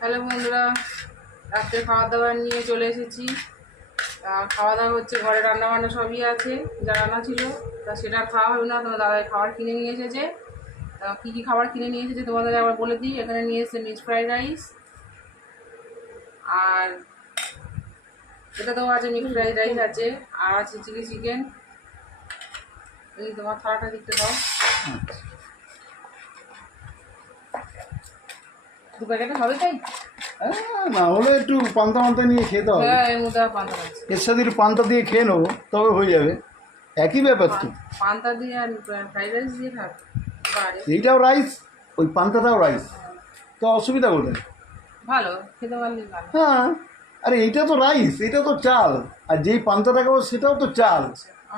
Hello বন্ধুরা, রাত্রে খাওয়া দাওয়া নিয়ে চলে এসেছি। আর খাওয়া দাওয়া হচ্ছে, ঘরে রান্না বান্না সবই আছে, যা রান্না ছিল, তা সেটা খাওয়া হবে না, তোমার দাদাই খাবার কিনে নিয়ে এসেছে। তা কী কী খাবার কিনে নিয়ে এসেছে তোমাদের আবার বলে দিই, এখানে নিয়ে এসেছে মিক্স ফ্রাইড রাইস আর এটাতেও আছে মিক্স ফ্রাইড রাইস আছে, আর আছে চিলি চিকেন এই তোমার থালাটা দিতে দাও দু প্যাকেটে হবে তাই? না হলে একটু পান্তা নিয়ে খেতে হবে। হ্যাঁ এর পান্তা সাথে একটু পান্তা দিয়ে খেয়ে নেব তবে হয়ে যাবে। একই ব্যাপার তো। পান্তা দিয়ে আর ফ্রাইড রাইস দিয়ে থাক এইটাও রাইস ওই পান্তাটাও রাইস। তো অসুবিধা কোথায়? ভালো খেতে পারলে ভালো। হ্যাঁ আরে এইটা তো রাইস এটা তো চাল। আর যেই পান্তাটা খাব সেটাও তো চাল।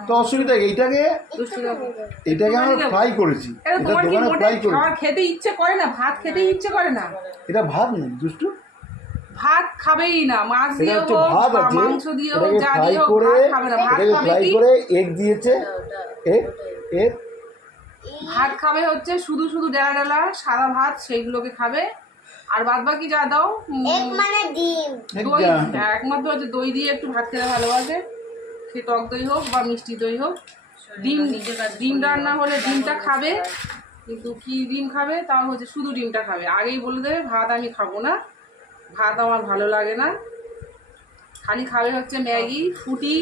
তো অসুবিধা এইটাকে এটাকে আমরা ফ্রাই করেছি। এটা এটা তোমার কি দোকানে ফ্রাই করেছি। খেতে ইচ্ছে করে না? ভাত খেতে ইচ্ছে করে না? এটা ভাত না দুষ্টু। ভাত খাবেই না। মাছ দিয়ে হোক ভাত আছে। মাংস দিয়ে হোক যা দিয়ে হোক ভাত খাবে না। ভাত খাবে ফ্রাই করে এগ দিয়েছে। এগ এগ ভাত খাবে হচ্ছে শুধু শুধু ডেলা ডেলা সাদা ভাত সেইগুলোকে খাবে। আর বাদ বাকি যা দাও মানে ডিম। দই হ্যাঁ, একমাত্র হচ্ছে দই দিয়ে একটু ভাত খেতে ভালোবাসে। সে টক দই হোক বা মিষ্টি দই হোক ডিম ডিম রান্না হলে ডিমটা খাবে কিন্তু কি ডিম খাবে তাও হচ্ছে শুধু ডিমটা খাবে। আগেই বলে দেবে ভাত আমি খাব না ভাত আমার ভালো লাগে না। খালি খাবে হচ্ছে ম্যাগি ফুটি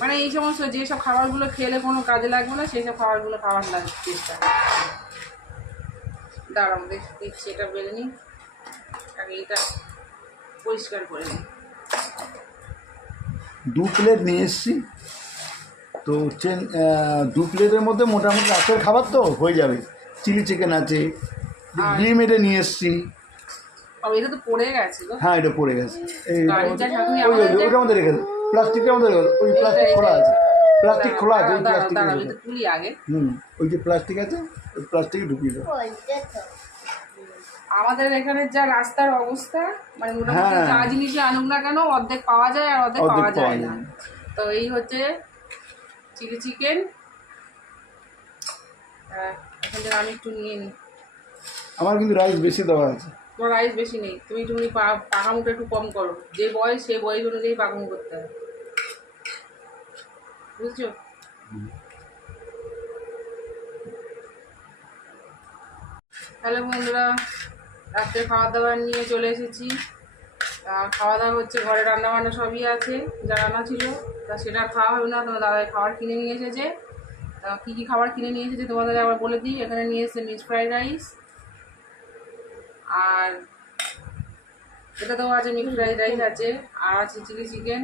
মানে এই সমস্ত যেসব খাবারগুলো খেলে কোনো কাজে লাগবে না সেই সব খাবারগুলো খাবার লাগে চেষ্টা দাঁড়াও দেখ দেখছি এটা বেলে নিই। আগে এটা পরিষ্কার করে নিই। দু প্লেট নিয়ে এসছি। তো চেন দু প্লেটের মধ্যে মোটামুটি রাতের খাবার তো হয়ে যাবে। চিলি চিকেন আছে ডিম এটা নিয়ে এসছি। ও এটা তো পড়ে গেছে গো। হ্যাঁ এটা পড়ে গেছে। এই গাড়ির ওই আমাদের রেখে মধ্যে রেখে ওই প্লাস্টিক খোলা আছে। প্লাস্টিক খোলা আছে ওই প্লাস্টিক হুম ওই যে প্লাস্টিক আছে ওই প্লাস্টিকে ঢুকিয়ে তো আমাদের এখানে যা রাস্তার অবস্থা মানে মোটামুটি হ্যাঁ। যা জিনিসই আনুক না কেন অর্ধেক পাওয়া যায় আর অর্ধেক পাওয়া যায় না। তো এই হচ্ছে চিলি চিকেন। এখান থেকে আমি একটু নিয়ে নিই। আমার কিন্তু রাইস বেশি দেওয়া আছে। তোমার রাইস বেশি নেই। তুমি তুমি পা- পাকামুটা একটু কম করো। যে বয়স সেই বয়স অনুযায়ী পাকামু করতে হবে। বুঝছ? হ্যালো বন্ধুরা। রাত্রে খাওয়া দাওয়া নিয়ে চলে এসেছি। আর খাওয়া দাওয়া হচ্ছে ঘরে রান্না বান্না সবই আছে যা রান্না ছিল। তা সেটা খাওয়া হবে না তোমার দাদাই খাবার কিনে নিয়ে এসেছে। তা কী কী খাবার কিনে নিয়ে এসেছে তোমাদের আবার বলে দিই। এখানে নিয়ে এসেছে মিক্স ফ্রাইড রাইস আর এটাতেও আছে মিক্স ফ্রাইড রাইস আছে আর আছে চিলি চিকেন।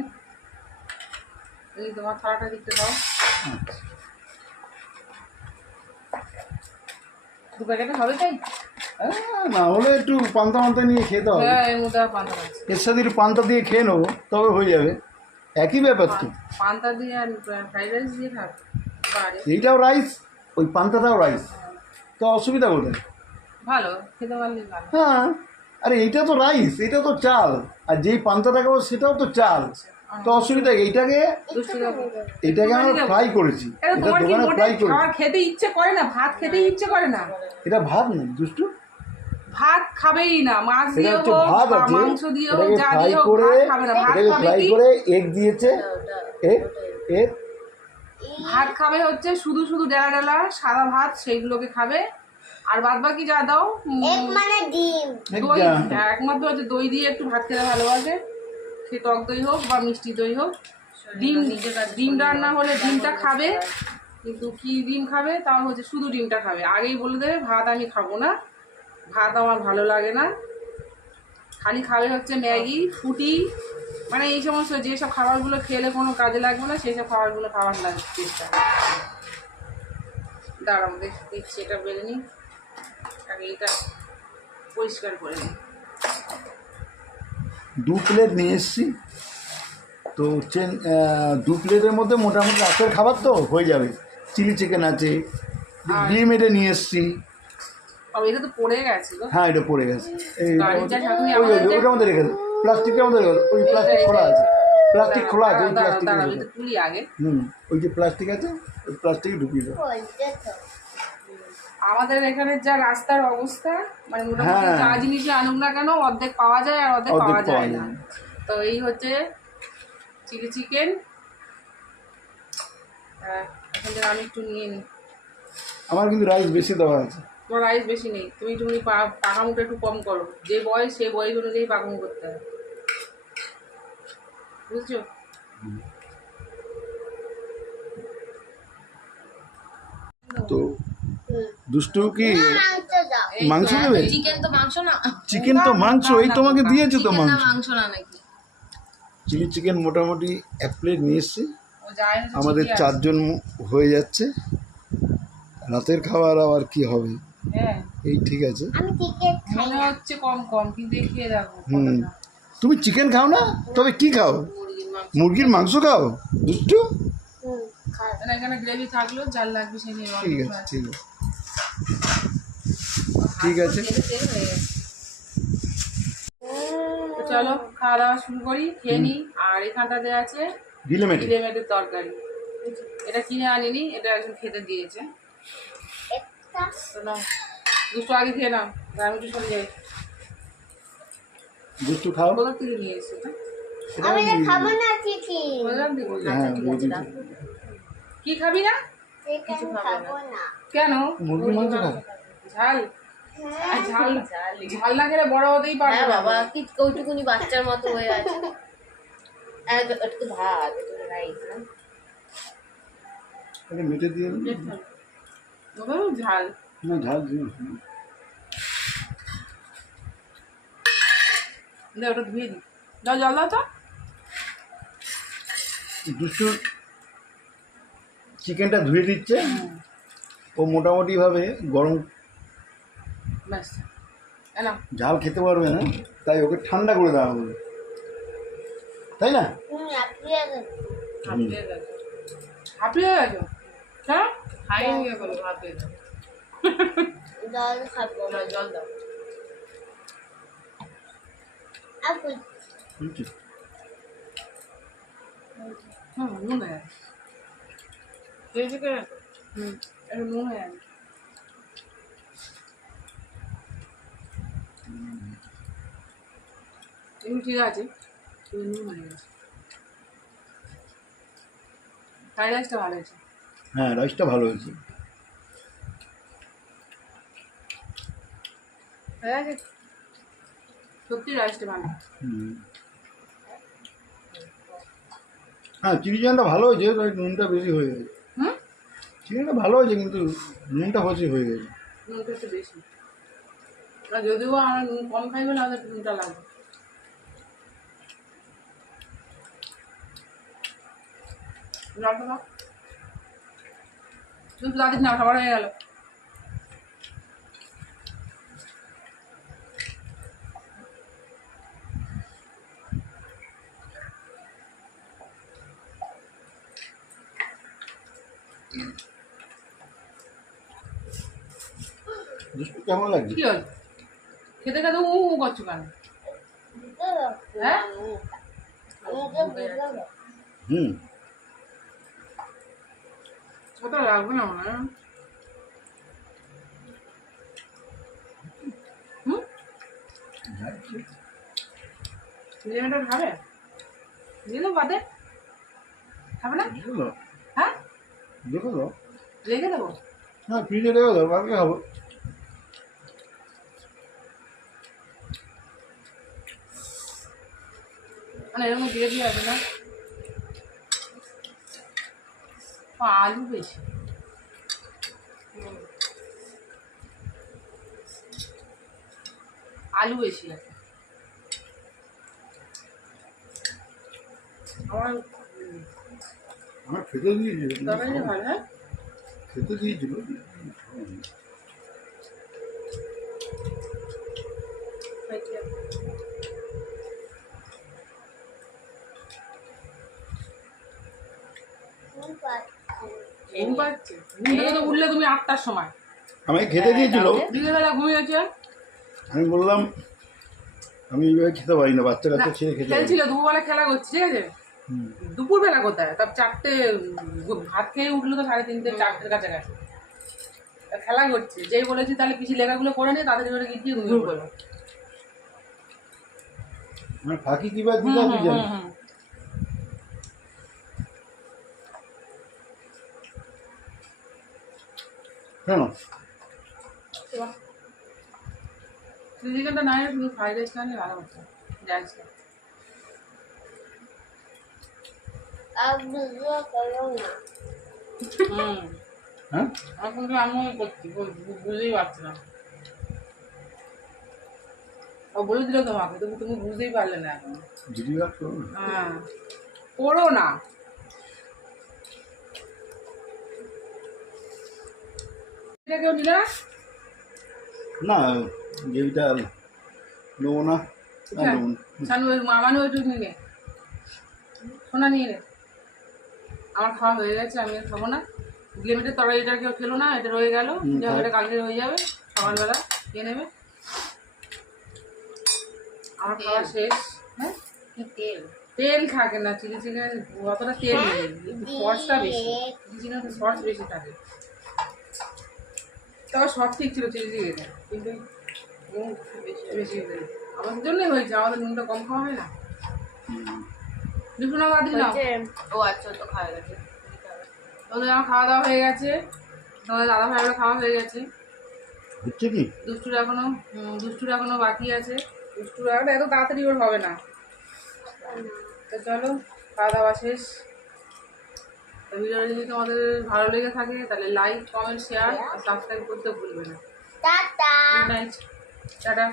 এই তোমার থালাটা দিতে দাও দু প্যাকেটে হবে তাই? না হলে একটু পান্তা মান্তা নিয়ে খেতে হবে হ্যাঁ এর পান্তা সাথে একটু পান্তা দিয়ে খেয়ে নেব তবে হয়ে যাবে। একই ব্যাপার তো। পান্তা দিয়ে আর ফ্রাইড রাইস দিয়ে এইটাও রাইস ওই পান্তাটাও রাইস তো অসুবিধা কোথায়? ভালো খেতে পারলে হ্যাঁ আরে এইটা তো রাইস এটা তো চাল। আর যেই পান্তাটা খাব সেটাও তো চাল। তো অসুবিধা এইটাকে এটাকে আমরা ফ্রাই করেছি। এটা দোকানে ফ্রাই করেছি। খেতে ইচ্ছে করে না? ভাত খেতে ইচ্ছে করে না? এটা ভাত না দুষ্টু। ভাত খাবেই না মাছ দিয়ে হোক মাংস দিয়ে হোক যা দিয়ে হোক ভাত খাবে না। ভাত খাবে কি? করে এগ দিয়েছে এগ এগ। ভাত খাবে হচ্ছে শুধু শুধু ডেলা ডেলা সাদা ভাত সেইগুলোকে খাবে। আর বাদ বাকি যা দাও মানে ডিম। দই হ্যাঁ, একমাত্র হচ্ছে দই দিয়ে একটু ভাত খেতে ভালোবাসে। সে টক দই হোক বা মিষ্টি দই হোক। ডিম ডিম রান্না হলে ডিমটা খাবে। কিন্তু কি ডিম খাবে? তাও হচ্ছে শুধু ডিমটা খাবে। আগেই বলে দেবে ভাত আমি খাব না। ভাত আমার ভালো লাগে না। খালি খাবে হচ্ছে ম্যাগি ফুটি মানে এই সমস্ত যেসব খাবারগুলো খেলে কোনো কাজে লাগবে না সেই সব খাবারগুলো খাবার লাগে চেষ্টা। দাঁড়াও দেখ দেখছি এটা বেলে নিই। আগে এটা পরিষ্কার করে নিই। দু প্লেট নিয়ে এসছি। তো চেন দু প্লেটের মধ্যে মোটামুটি রাতের খাবার তো হয়ে যাবে। চিলি চিকেন আছে ডিম এটা নিয়ে এসছি। এটা তো পড়ে হ্যাঁ এটা পড়ে গেছে। এই আমাদের রেখে রেখে ওই প্লাস্টিক খোলা আছে। প্লাস্টিক খোলা আছে ওই দাঁড়াও, প্লাস্টিকের দাঁড়াও, মধ্যে। এটা তুলি আগে। হুম ওই যে প্লাস্টিক আছে ওই প্লাস্টিকে ঢুকিয়ে আমাদের এখানে যা রাস্তার অবস্থা মানে মোটামুটি হ্যাঁ। যা জিনিসই আনুক না কেন অর্ধেক পাওয়া যায় আর অর্ধেক পাওয়া পাওয়া যায় না। তো এই হচ্ছে চিলি চিকেন। এখান আমি একটু নিয়ে নিই আমার কিন্তু রাইস বেশি দেওয়া আছে। তোমার রাইস বেশি নেই। তুমি তুমি পা- পাকামুটা একটু কম করো। যে বয়স সেই বয়স অনুযায়ী পাকামু করতে হবে। বুঝছ? তো দুষ্টু কি মাংস দেবে চিকেন তো মাংস না। চিকেন তো মাংস এই তোমাকে দিয়েছে তো মাংস। মাংস না নাকি? চিলি চিকেন মোটামুটি এক প্লেট নিয়ে এসছি। আমাদের চারজন হয়ে যাচ্ছে। রাতের খাবার আবার কি হবে? এই ঠিক আছে। আমি টিকিট মনে হচ্ছে কম কম কিন্তু খেয়ে দেখো তুমি চিকেন খাও না? তবে কি খাও? মুরগির মাংস। খাও? দুষ্টু? হুম খাই। না, এখানে গ্রেভি থাকলেও জাল লাগবে সে নিয়ে ঠিক আছে। ঠিক আছে। ঠিক আছে। চলো খাওয়া দাওয়া শুরু করি খেয়ে নিই। আর এখানটাতে আছে গিলে মেটে তরকারি। এটা কিনে আনিনি এটা একজন খেতে দিয়েছে। তো দুটো আগে খেয়ে নাও আমি একটু সরে যাই দুষ্টু খাও। কোথা থেকে নিয়ে এসেছে আমি খাব না কোথার থেকে? হ্যাঁ বৌদি কি খাবি না? চিকেন খাব না। কেন? মুরগির মাংস খাও ঝাল। হ্যাঁ। ঝাল ঝাল না খেলে বড় হতেই পারবে হ্যাঁ না। বাবা কি ওইটুকুনি বাচ্চার মতো হয়ে আছে। এক- একটু ভাত একটু রাইস না মেটে দিয়ে বাবা, ঝাল। না ঝাল দিও দে ওটা ধুয়ে দিই দাও জল দাও তো। দুষ্টু চিকেনটা ধুয়ে দিচ্ছে ও মোটামুটিভাবে গরম ব্যাস। ঝাল খেতে পারবে না তাই ওকে ঠান্ডা করে দেওয়া হবে। তাই না? তুমি আপিয়ে গেছো। হাঁপিয়ে গেছো। হাঁপিয়ে গেছো। হ্যাঁ? খাইয়ে নিয়ে গেলো হাঁপিয়ে গেছো জল খাব। জল জল দাও। আপু বুঝছি। হুম নুন হয়ে গেছে খেয়েছি হুম। একটু নুন হয়ে এমনি ঠিক আছে। নুন হয়ে গেছে। ফ্রাইড রাইসটা ভালো হয়েছে। হ্যাঁ রাইসটা ভালো হয়েছে। হয়ে সত্যি রাইসটা ভালো। হুম। হ্যাঁ চিলি চিকেনটা ভালো হয়েছে নুনটা বেশি হয়ে গেছে। চিকেনটা ভালো হয়েছে কিন্তু নুনটা বেশি হয়ে গেছে। নুনটা একটু বেশি। আর যদিও আমরা নুন কম খাই বলে আমাদের নুনটা লাগবে জলটা শুধু দাদিস না সবার হয়ে গেল। দুষ্টু কেমন লাগছে? কি হল? খেতে খেতে উ উ করছ কেন? হ্যাঁ? হুম। ওটা লাগবে না মনে হয় লেমনটা খাবে দেবো বাদে খাবে না হ্যাঁ দেখো তো রেখে দেবো হ্যাঁ ফ্রিজে দেখো তো কালকে খাব মানে এরকম দিয়ে দিয়ে আছে না ও, আলু বেশি। আলু বেশি আছে। আমার আমার খেতে দিয়েছিল হ্যাঁ। খেতে দিয়েছিল পাচ্ছি ঘুম পাচ্ছে ঘুম থেকে তো উঠলে তুমি আটটার সময়। আমাকে খেতে দিয়েছিল। বিকেলবেলা ঘুমিয়েছে। আমি বললাম আমি এইভাবে খেতে পারি না বাচ্চা কাচ্চা ছেড়ে খেতে খেলছিল দুপুরবেলা খেলা করছে ঠিক আছে? দুপুরবেলা কোথায়? তার চারটে ভাত খেয়ে উঠল তো সাড়ে তিনটে চারটের কাছাকাছি। খেলা করছে যেই বলেছি তাহলে পিসি লেখাগুলো করে নে তাদের করে গিয়ে ঘুমিয়ে পড়ো। মানে ফাঁকি দিবা দিবা হুম, তুই হুম, জানি হুম, হুম। কেন? চিকেনটা না শুধু ফ্রাইড রাইসটা নিয়ে ভালো হতো রাইসটা আর ভিডিও করো না। হুম। হ্যাঁ? আমিও করছি বুঝতেই পারছি না। ও বলে দিল তোমাকে তবু তুমি বুঝতেই পারলে না এখন। ভিডিও করো না। হ্যাঁ। করো না। না গ্রেভিটা নেব না নে। সোনা নিয়ে নে। আমার খাওয়া হয়ে গেছে আমি খাব না। গ্লেমিটের তরকারিটা কেউ খেলো না এটা রয়ে গেল। এটা কালকে হয়ে যাবে সকালবেলা খেয়ে নেবে। আমার খাওয়া শেষ। হ্যাঁ? তেল? তেল থাকে না চিলি চিকেন অতটা তেল নেই। সসটা বেশি। চিলি চিকেন সস বেশি থাকে। তবে সব ঠিক ছিল চিলি চিকেনে কিন্তু নুন বেশি হয়ে। আমাদের জন্যই হয়েছে আমাদের নুনটা কম খাওয়া হয় না। দুশো না বাদ দিলাম ও আচ্ছা তো খাওয়া গেছে। তোদের আমার খাওয়া দাওয়া হয়ে গেছে। তোমাদের দাদা ভাইয়েরও খাওয়া হয়ে গেছে। হচ্ছে কি? দুষ্টুর এখনও দুষ্টুর এখনও বাকি আছে। দুষ্টুর এখন এত তাড়াতাড়ি ওর হবে না। তো চলো খাওয়া দাওয়া শেষ। ভিডিওটা যদি তোমাদের ভালো লেগে থাকে তাহলে লাইক কমেন্ট শেয়ার সাবস্ক্রাইব করতে ভুলবে না। টাটা। টাটা।